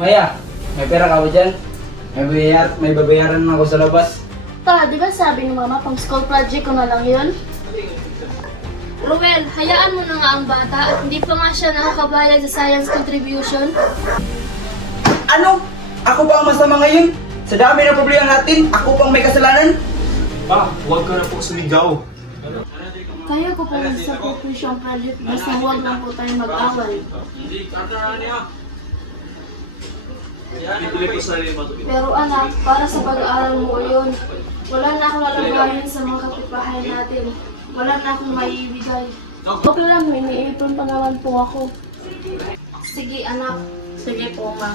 Maya, may pera ka ba dyan? May babayaran na ako sa labas. Pa, di ba sabi ni Mama, pang school project ko na lang yun? Ruel, hayaan mo na nga ang bata at hindi pa nga siya nakakabayad sa science contribution. Ano? Ako pa ang masama ngayon? Sa dami ng problema natin, ako pang may kasalanan? Pa, huwag ka na po sumigaw. Kaya ko pa mag-sakripisyo ang project, basta huwag lang po tayong mag-away. Pero anak, para sa pag-aaral mo yun, wala na akong lalagayin sa mga kapitbahay natin. Wala na akong maiibigay. Okay lang, may ipon pa naman po ako. Sige anak. Sige po ma.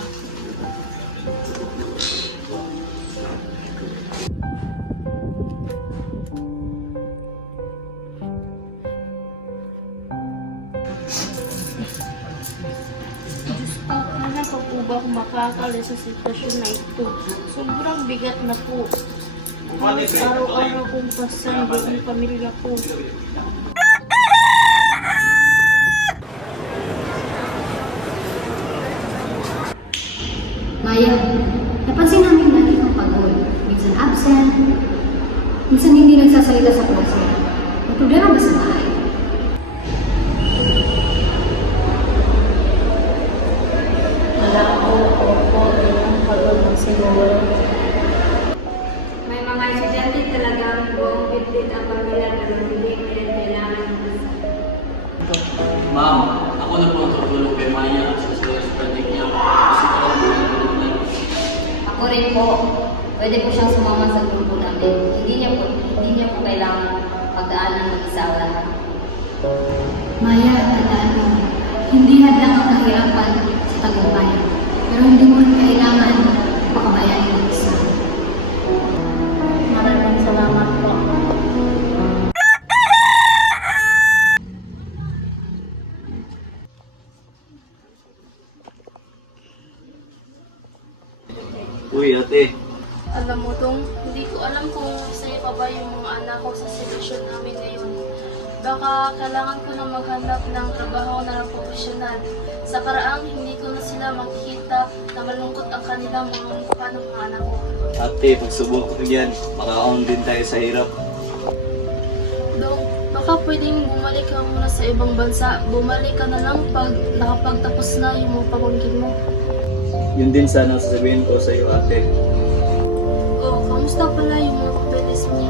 Ano pa po ba kung makakali sa sitwasyon na ito? Sobrang bigat na po. Halos araw-araw kong pasan ang pamilya ko. Maya, napansin namin na ikaw pagod. Minsan absent, minsan hindi nagsasalita sa klase. May problema ba sa bahay? Wala ako, opo, ang pagod ng siguro. May mga estudyante talagang buong bitbit ang pamilya pero hindi nila kailangan ng isa. Ma'am, ako na po ang tutulong kay Maya sa science project niya. Kasi ko lang po ang tulungan. Ako rin po, pwede po siyang sumama sa grupo natin. Hindi niya po kailangan pagdaanan ng isa o lahat. Maya, tandaan mo, hindi hadlang ang kahirapan sa tagumpay. Pero hindi mo rin kailangan pakabayanin ng isa. Maraming salamat po. Uy, ate. Alam mo dong, hindi ko alam kung sa'yo pa ba yung mga anak ko sa sitwasyon namin ngayon. Baka kailangan ko na maghanap ng trabaho na profesional. Sa paraang hindi ko na sila makikita na malungkot ang kanilang mga mukha ng mga anak ko. Ate, pagsubok ko yan. Makaon din tayo sa hirap. Dong, baka pwedeng bumalik ka muna sa ibang bansa. Bumalik ka na lang pag nakapagtapos na yung mga pamangkin mo. Yun din sana sasabihin ko sa iyo, ate. Oh, kamusta pala yung mga papeles mo?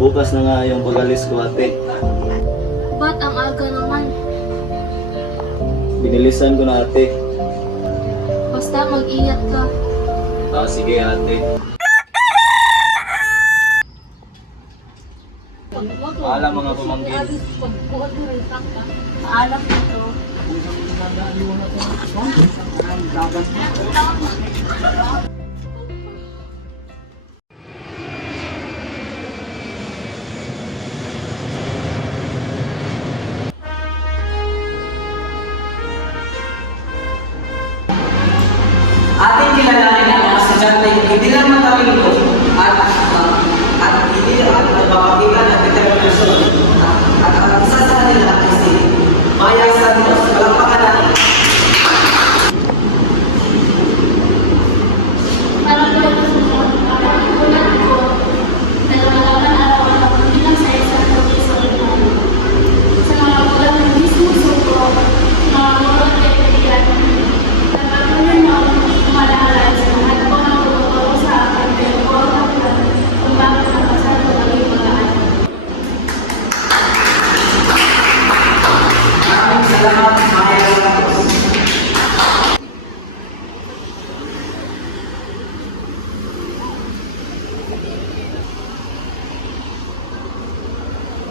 Bukas na nga yung pag-alis ko, ate. Ba't ang aga naman? Binilisan ko na, ate. Basta mag-ingat ka. Sige, ate. Paalam mga pamangkin. Paalam nito. Ating kilalanin ang mga estudyante hindi lang matalino at hindi nagpapakita ng determinasyon at ang isa sa kanila ay si Maya Santos. Palakpakan natin. Parang ulan ko, nalalaman araw-araw, hindi lang sa isang pagkakas sa ilan. Sa mga ulan ng mismo ko, mga ulan ay kailan. Nagkakaroon na ako kumalahalan sa lahat ko ng tuturo sa akin, pero ko kung bakit nakasal ko naging pag-aaral. Maraming salamat, Maya Santos.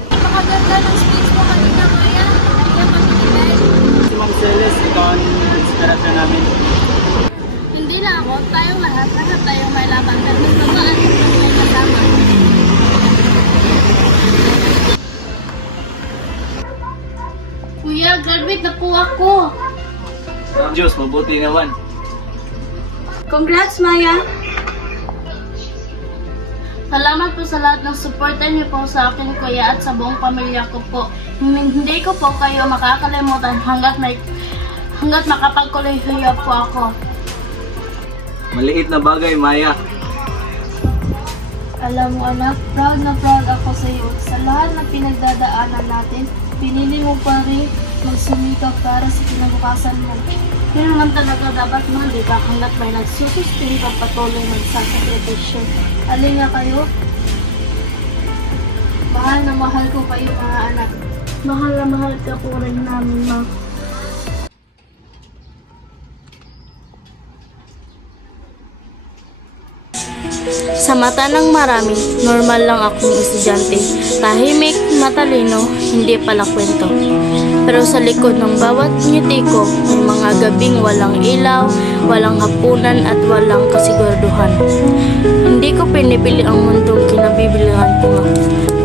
Napakaganda ng speech mo kanina, Maya. Kaya makikinig. Si Ma'am Celeste, ikaw ang inspirasyon namin. Hindi na ako, tayong lahat tayong may laban. Pero mas magaan kung may kasama. Kuya, graduate na po ako. Diyos, mabuti naman. Congrats, Maya! Salamat po sa lahat ng suporta niyo po sa akin, kuya, at sa buong pamilya ko po. Hindi ko po kayo makakalimutan hanggat makapagkolehiyo po ako. Maliit na bagay, Maya. Alam mo anak, proud na proud ako sa iyo. Sa lahat ng pinagdadaanan natin, pinili mo pa rin magsumikap para sa kinabukasan mo. Yun naman talaga dapat mo, di ba? Hanggat may nagsusustento ka patuloy magsasakripisyo. Alin nga kayo? Mahal na mahal ko kayo mga anak. Mahal na mahal ka po rin namin, ma. Sa mata ng marami, normal lang akong estudyante. Tahimik, matalino, hindi pala kwento. Pero sa likod ng bawat ngiti ko, may mga gabing walang ilaw, walang hapunan at walang kasiguraduhan. Hindi ko pinipili ang mundong kinabibilangan ko nga.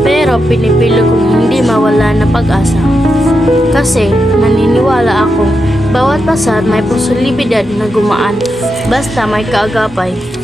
Pero pinipili kong hindi mawala na pag-asa. Kasi naniniwala akong bawat pasad may posibilidad na gumaan. Basta may kaagapay.